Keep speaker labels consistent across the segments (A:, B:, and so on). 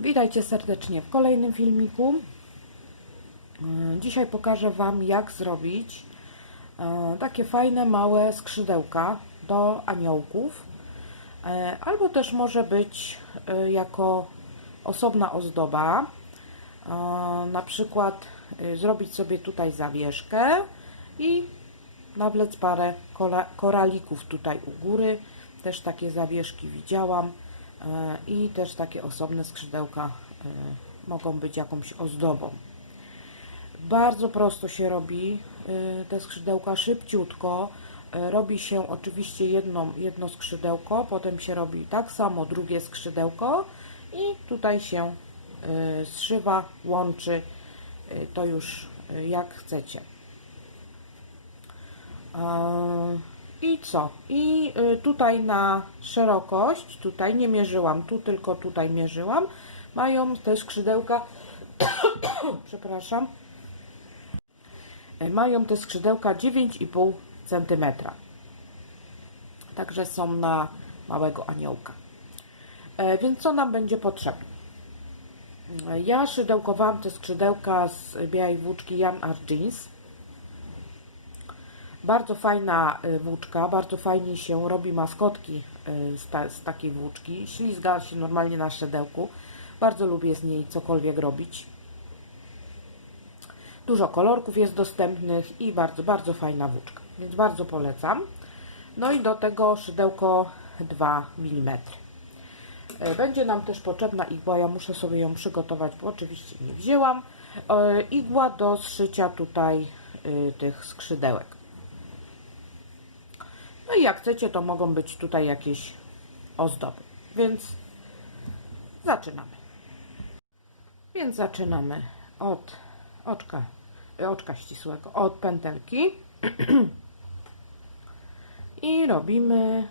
A: Witajcie serdecznie w kolejnym filmiku. E, Dzisiaj pokażę Wam, jak zrobić e, takie fajne, małe skrzydełka do aniołków. E, Albo też może być jako osobna ozdoba. Na przykład zrobić sobie tutaj zawieszkę i nawlec parę koralików tutaj u góry. Też takie zawieszki widziałam. E, I też takie osobne skrzydełka e, mogą być jakąś ozdobą. Bardzo prosto się robi e, te skrzydełka, szybciutko. Robi się oczywiście jedno, jedno skrzydełko, potem się robi tak samo drugie skrzydełko i tutaj się zszywa, łączy. To już jak chcecie. I co? I y, tutaj na szerokość, tutaj nie mierzyłam, tu tylko tutaj mierzyłam, mają te skrzydełka, przepraszam, Y, mają te skrzydełka 9,5 cm. Także są na małego aniołka. E, Więc co nam będzie potrzebne? E, Ja szydełkowałam te skrzydełka z białej włóczki Jan Art Jeans. Bardzo fajna y, włóczka, bardzo fajnie się robi maskotki y, z, ta, z takiej włóczki. Ślizga się normalnie na szydełku. Bardzo lubię z niej cokolwiek robić. Dużo kolorków jest dostępnych i bardzo, bardzo fajna włóczka, więc bardzo polecam. No i do tego szydełko 2 mm. E, Będzie nam też potrzebna igła, ja muszę sobie ją przygotować, bo oczywiście nie wzięłam. Igła do zszycia tutaj y, tych skrzydełek. No i jak chcecie, to mogą być tutaj jakieś ozdoby. Więc zaczynamy. Więc zaczynamy od oczka, e, oczka ścisłego, od pętelki. I robimy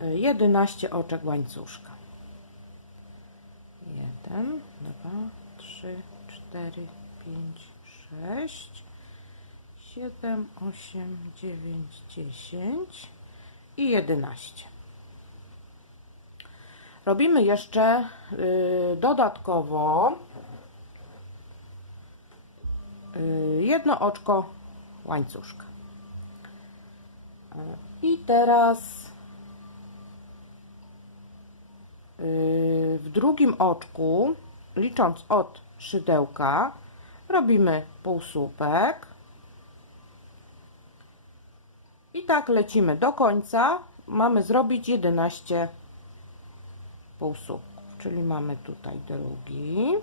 A: e, 11 oczek łańcuszka. 1, 2, 3, 4, 5, 6, 7, 8, 9, 10 i 11. Robimy jeszcze y, dodatkowo y, jedno oczko łańcuszka. Y, I teraz w drugim oczku, licząc od szydełka, robimy półsłupek. I tak lecimy do końca. Mamy zrobić 11 półsłupków. Czyli mamy tutaj drugi,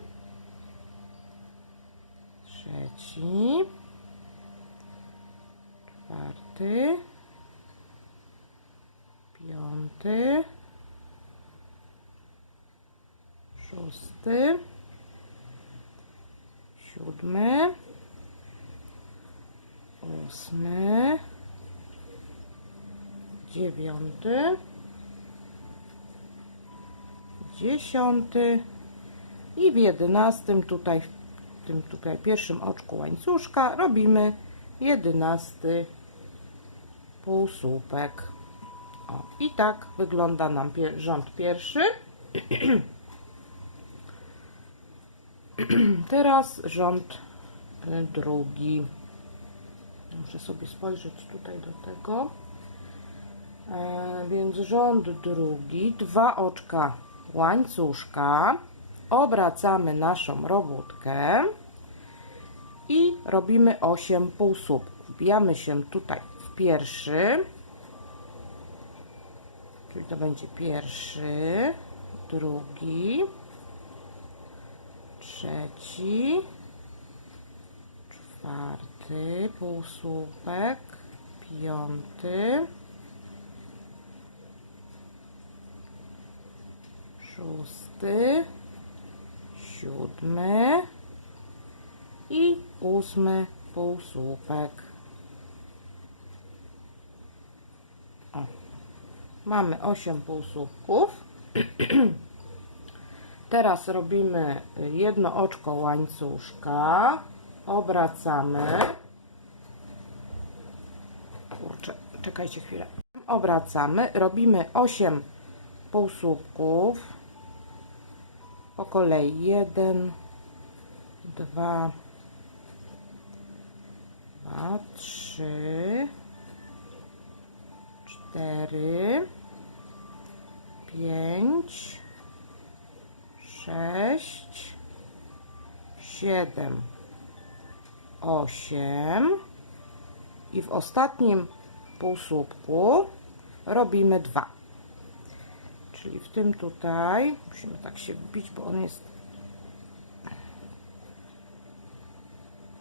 A: trzeci, czwarty, piąty, szósty, siódmy, ósmy, dziewiąty, dziesiąty i w jedenastym tutaj w tym tutaj pierwszym oczku łańcuszka robimy jedenasty półsłupek. O, i tak wygląda nam pie rząd pierwszy. Teraz rząd y, drugi. Muszę sobie spojrzeć tutaj do tego. E, więc rząd drugi, dwa oczka łańcuszka, obracamy naszą robótkę i robimy 8 półsłupków. Wbijamy się tutaj w pierwszy, czyli to będzie pierwszy, drugi, trzeci, czwarty półsłupek, piąty, szósty, siódmy i ósmy półsłupek. O, mamy osiem półsłupków. Teraz robimy jedno oczko łańcuszka, obracamy. Kurczę, czekajcie chwilę. Obracamy, robimy 8 półsłupków. Po kolei. Jeden, dwa, dwa, trzy, cztery, pięć, sześć, siedem, osiem i w ostatnim półsłupku robimy dwa. Czyli w tym tutaj. Musimy tak się wbić, bo on jest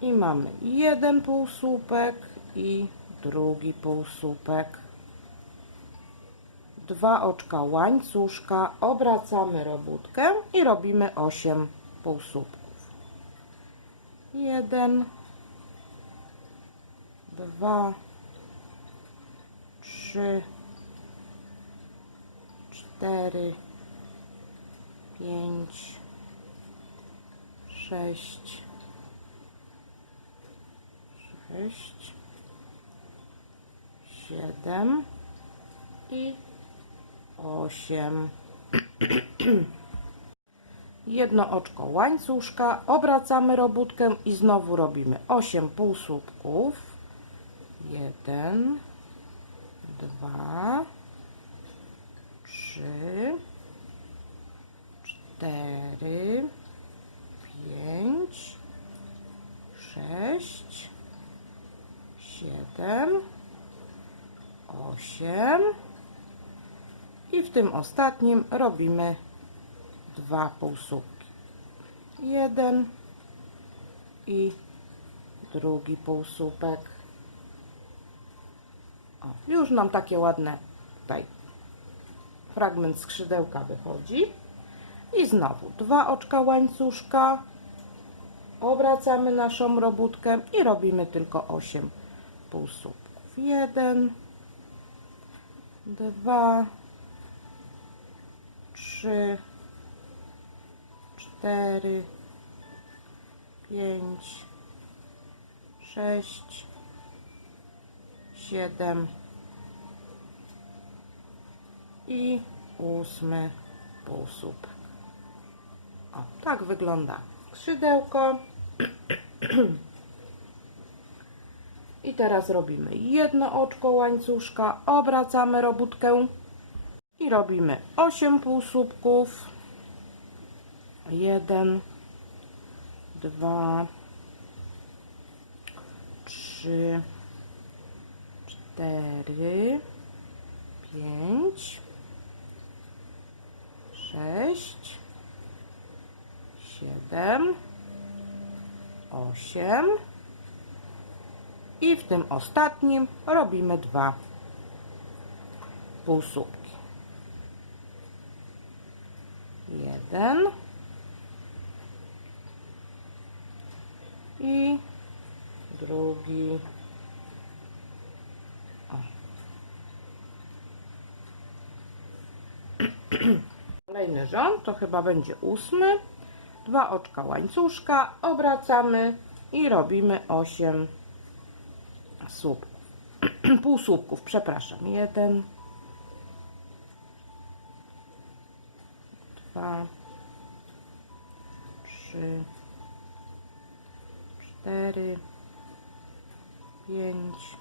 A: i mamy jeden półsłupek i drugi półsłupek. Dwa oczka łańcuszka. Obracamy robótkę i robimy 8 półsłupków. Jeden. Dwa. Trzy cztery pięć sześć sześć siedem i osiem. Jedno oczko łańcuszka obracamy robótkę i znowu robimy 8 półsłupków. 1 2 3 4 5 6 7 8 i w tym ostatnim robimy dwa półsłupki jeden i drugi półsłupek o, już nam takie ładne tutaj fragment skrzydełka wychodzi. I znowu dwa oczka łańcuszka. Obracamy naszą robótkę i robimy tylko 8 półsłupków. Jeden dwa trzy cztery pięć sześć siedem i ósmy półsłupek. O, tak wygląda skrzydełko. I teraz robimy jedno oczko łańcuszka, obracamy robótkę i robimy 8 półsłupków. 1 2 3 4 5 6 7 8 i w tym ostatnim robimy dwa półsłupki. Jeden i drugi. Kolejny rząd to chyba będzie ósmy. Dwa oczka łańcuszka obracamy i robimy osiem słupków. Półsłupków, przepraszam. Jeden, dwa, trzy, cztery, pięć,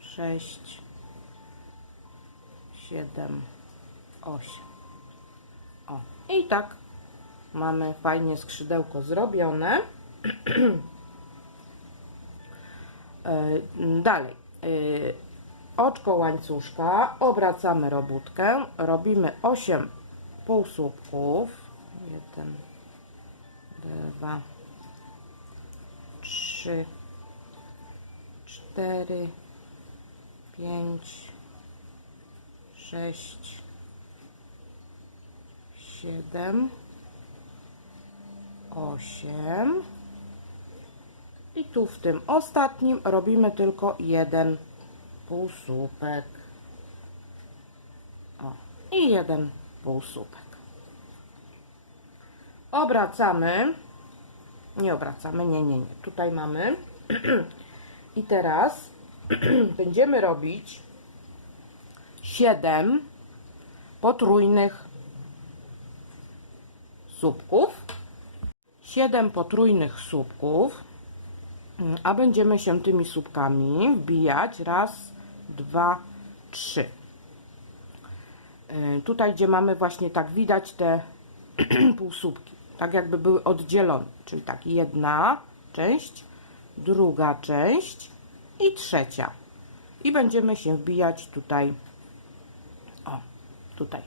A: sześć, siedem, osiem. O, i tak mamy fajnie skrzydełko zrobione. E, Dalej. e, Oczko łańcuszka, obracamy robótkę, robimy 8 półsłupków. 1, 2, 3, 4, 5, 6, 7, 8 i tu w tym ostatnim robimy tylko jeden półsłupek. O, i jeden półsłupek. Obracamy. Nie obracamy, nie, nie, nie. Tutaj mamy. I teraz będziemy robić 7 potrójnych słupków. 7 potrójnych słupków, Mm, a będziemy się tymi słupkami wbijać raz, dwa, trzy. Y, Tutaj, gdzie mamy właśnie tak widać te półsłupki, tak jakby były oddzielone, czyli tak jedna część, druga część i trzecia. I będziemy się wbijać tutaj, o, tutaj.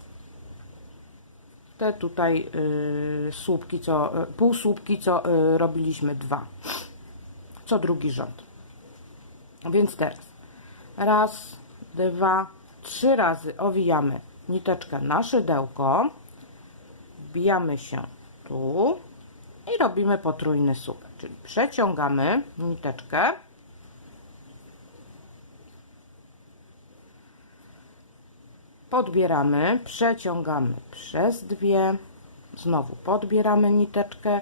A: Te tutaj y, słupki, co, y, półsłupki, co y, robiliśmy dwa. Co drugi rząd. Więc teraz raz, dwa, trzy razy owijamy niteczkę na szydełko, wbijamy się tu i robimy potrójny słupek, czyli przeciągamy niteczkę podbieramy, przeciągamy przez dwie, znowu podbieramy niteczkę,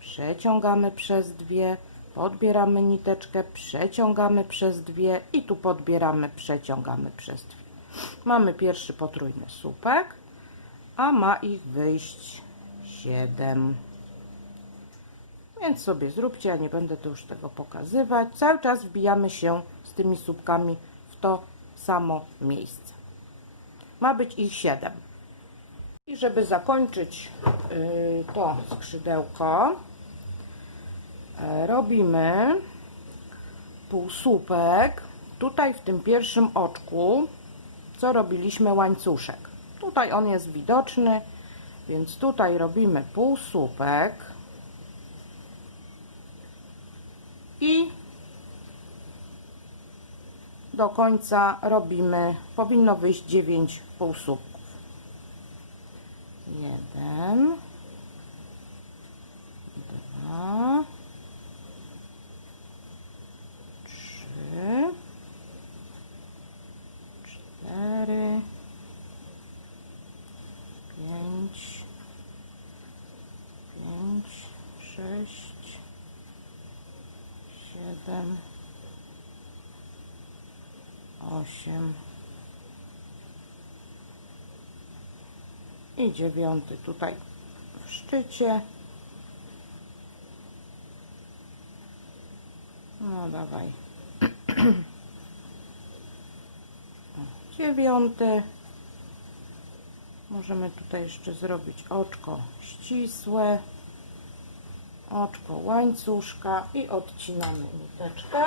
A: przeciągamy przez dwie, podbieramy niteczkę, przeciągamy przez dwie i tu podbieramy, przeciągamy przez dwie. Mamy pierwszy potrójny słupek, a ma ich wyjść 7. Więc sobie zróbcie, ja nie będę już tego pokazywać. Cały czas wbijamy się z tymi słupkami w to samo miejsce. Ma być ich 7. I żeby zakończyć yy, to skrzydełko, e, robimy półsłupek. Tutaj w tym pierwszym oczku, co robiliśmy łańcuszek. Tutaj on jest widoczny, więc tutaj robimy półsłupek. I do końca robimy, powinno wyjść 9 półsłupków. Jeden, dwa, trzy, cztery, pięć, pięć, sześć, siedem, osiem i dziewiąty tutaj w szczycie. No dawaj. Dziewiąty. Możemy tutaj jeszcze zrobić oczko ścisłe, oczko łańcuszka i odcinamy niteczkę.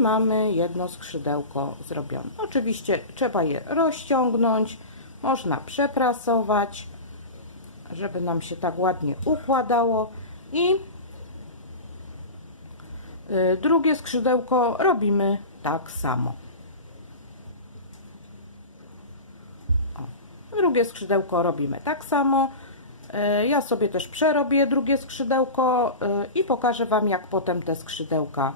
A: Mamy jedno skrzydełko zrobione. Oczywiście trzeba je rozciągnąć, można przeprasować, żeby nam się tak ładnie układało i y, drugie skrzydełko robimy tak samo. O, drugie skrzydełko robimy tak samo. Y, Ja sobie też przerobię drugie skrzydełko y, i pokażę Wam, jak potem te skrzydełka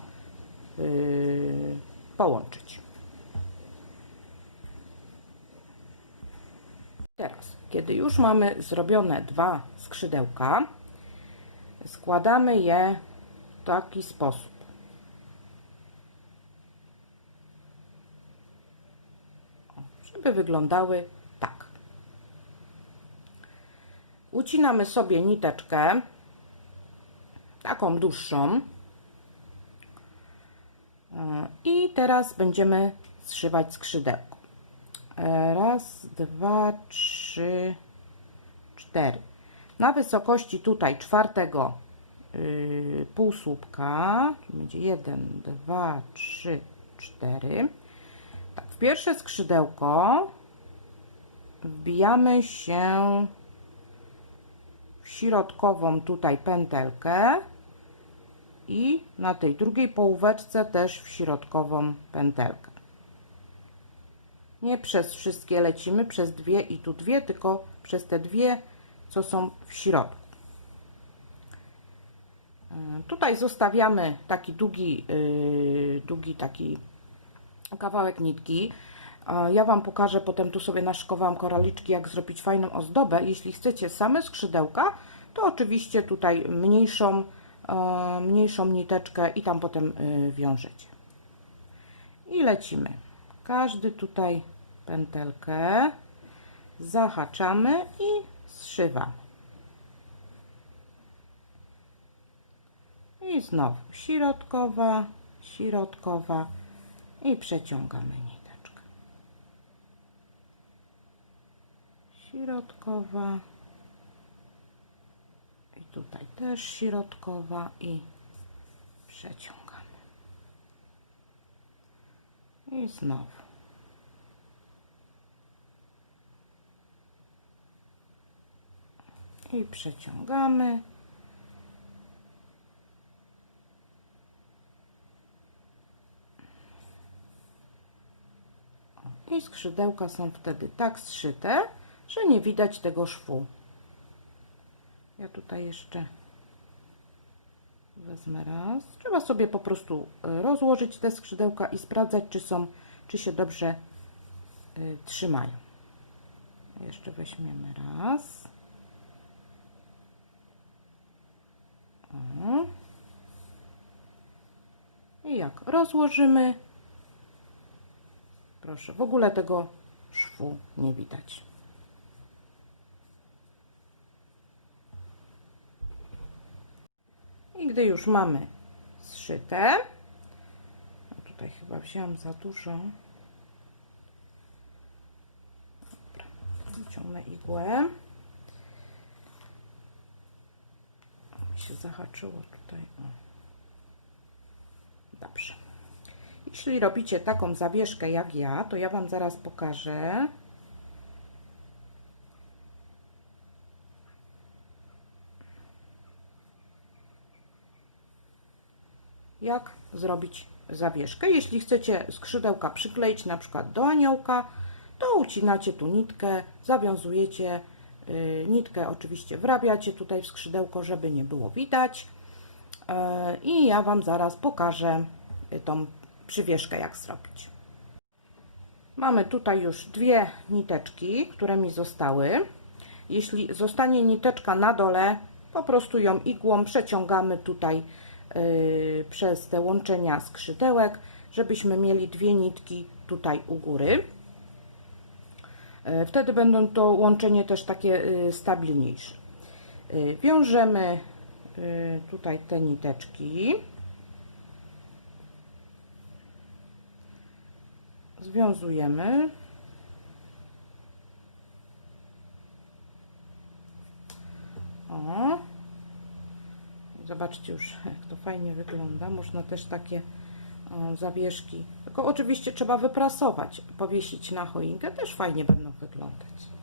A: połączyć. Teraz, kiedy już mamy zrobione dwa skrzydełka, składamy je w taki sposób. Żeby wyglądały tak. Ucinamy sobie niteczkę, taką dłuższą, i teraz będziemy zszywać skrzydełko. Raz, dwa, trzy, cztery. Na wysokości tutaj czwartego yy, półsłupka, będzie jeden, dwa, trzy, cztery. Tak, w pierwsze skrzydełko wbijamy się w środkową tutaj pętelkę i na tej drugiej połóweczce też w środkową pętelkę. Nie przez wszystkie lecimy, przez dwie i tu dwie, tylko przez te dwie, co są w środku. E, Tutaj zostawiamy taki długi, yy, długi taki kawałek nitki. E, Ja Wam pokażę, potem tu sobie naszykowałam koraliczki, jak zrobić fajną ozdobę. Jeśli chcecie same skrzydełka, to oczywiście tutaj mniejszą, e, mniejszą niteczkę i tam potem y, wiążecie. I lecimy. Każdy tutaj pętelkę zahaczamy i zszywamy. I znowu środkowa, środkowa i przeciągamy niteczkę. Środkowa tutaj też środkowa i przeciągamy. I znowu. I przeciągamy. I skrzydełka są wtedy tak zszyte, że nie widać tego szwu. Ja tutaj jeszcze wezmę raz. Trzeba sobie po prostu e, rozłożyć te skrzydełka i sprawdzać, czy są, czy się dobrze y, trzymają. Jeszcze weźmiemy raz. O. I jak rozłożymy, proszę, w ogóle tego szwu nie widać. I gdy już mamy zszyte, a tutaj chyba wziąłem za dużo. Dobra, wyciągnę igłę. Mi się zahaczyło tutaj. Dobrze. Jeśli robicie taką zawieszkę jak ja, to ja Wam zaraz pokażę. Jak zrobić zawieszkę. Jeśli chcecie skrzydełka przykleić na przykład do aniołka, to ucinacie tu nitkę, zawiązujecie y, nitkę, oczywiście wrabiacie tutaj w skrzydełko, żeby nie było widać. Y, I ja Wam zaraz pokażę tą przywieszkę, jak zrobić. Mamy tutaj już dwie niteczki, które mi zostały. Jeśli zostanie niteczka na dole, po prostu ją igłą przeciągamy tutaj przez te łączenia skrzydełek, żebyśmy mieli dwie nitki tutaj u góry. Yy, wtedy będą to łączenie też takie yy, stabilniejsze. Wiążemy tutaj te niteczki. Związujemy. O. Zobaczcie już, jak to fajnie wygląda. Można też takie o, zawieszki. Tylko oczywiście trzeba wyprasować, powiesić na choinkę. Też fajnie będą wyglądać.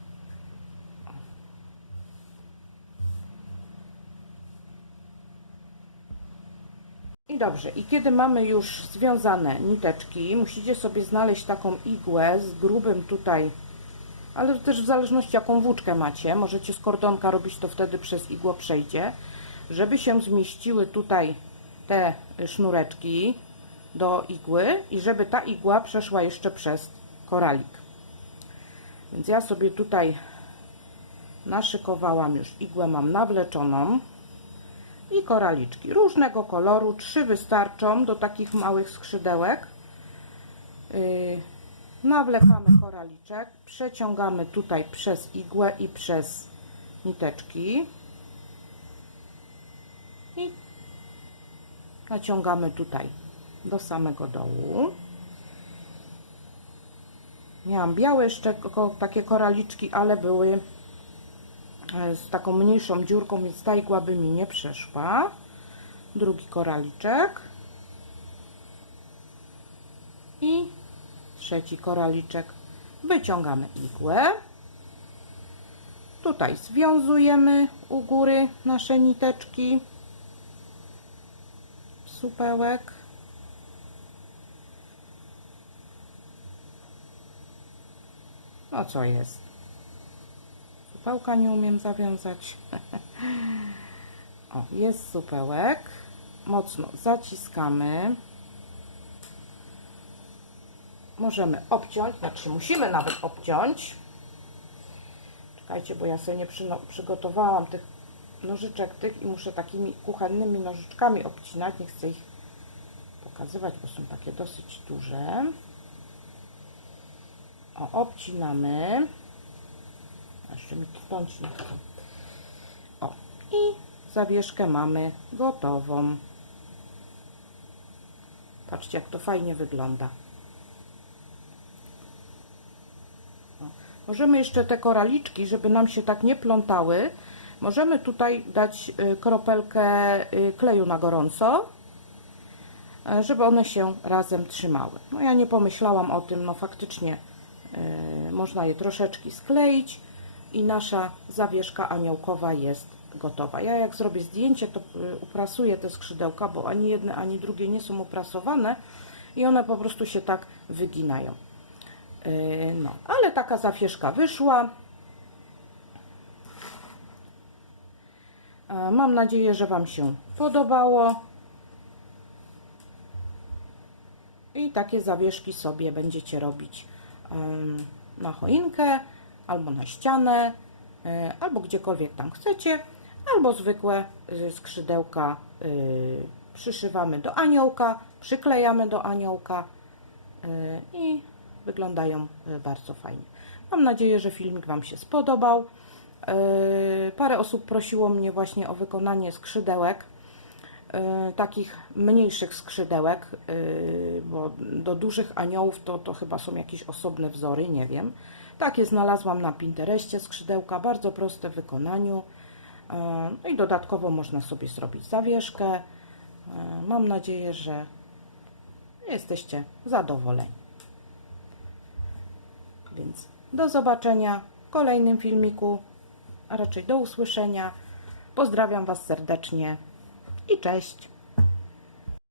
A: I dobrze, i kiedy mamy już związane niteczki, musicie sobie znaleźć taką igłę z grubym tutaj, ale też w zależności jaką włóczkę macie, możecie z kordonka robić to wtedy przez igło przejdzie żeby się zmieściły tutaj te sznureczki do igły i żeby ta igła przeszła jeszcze przez koralik. Więc ja sobie tutaj naszykowałam już igłę, mam nawleczoną i koraliczki różnego koloru, trzy wystarczą do takich małych skrzydełek. Yy, nawlekamy koraliczek, przeciągamy tutaj przez igłę i przez niteczki i naciągamy tutaj do samego dołu. Miałam białe jeszcze takie koraliczki, ale były e, z taką mniejszą dziurką, więc ta igła by mi nie przeszła. Drugi koraliczek. I trzeci koraliczek. Wyciągamy igłę. Tutaj związujemy u góry nasze niteczki supełek. No co jest? Supełka nie umiem zawiązać. o, jest supełek. Mocno zaciskamy. Możemy obciąć, znaczy musimy nawet obciąć. Czekajcie, bo ja sobie nie przygotowałam tych nożyczek tych i muszę takimi kuchennymi nożyczkami obcinać. Nie chcę ich pokazywać, bo są takie dosyć duże. O, obcinamy. Jeszcze mi tonąć nie chce. O, i zawieszkę mamy gotową. Patrzcie, jak to fajnie wygląda. Możemy jeszcze te koraliczki, żeby nam się tak nie plątały, możemy tutaj dać y, kropelkę y, kleju na gorąco, e, żeby one się razem trzymały. No ja nie pomyślałam o tym, no faktycznie y, można je troszeczkę skleić i nasza zawieszka aniołkowa jest gotowa. Ja jak zrobię zdjęcie, to y, uprasuję te skrzydełka, bo ani jedne, ani drugie nie są uprasowane i one po prostu się tak wyginają. Yy, No, ale taka zawieszka wyszła. Mam nadzieję, że Wam się podobało. I takie zawieszki sobie będziecie robić na choinkę, albo na ścianę, e, albo gdziekolwiek tam chcecie, albo zwykłe y, skrzydełka przyszywamy do aniołka, przyklejamy do aniołka i wyglądają bardzo fajnie. Mam nadzieję, że filmik Wam się spodobał. Y, Parę osób prosiło mnie właśnie o wykonanie skrzydełek, y, takich mniejszych skrzydełek, y, bo do dużych aniołów to, to chyba są jakieś osobne wzory, nie wiem. Takie znalazłam na Pinterestie skrzydełka, bardzo proste w wykonaniu. No i dodatkowo można sobie zrobić zawieszkę. Mam nadzieję, że jesteście zadowoleni. Więc do zobaczenia w kolejnym filmiku, a raczej do usłyszenia. Pozdrawiam Was serdecznie i cześć.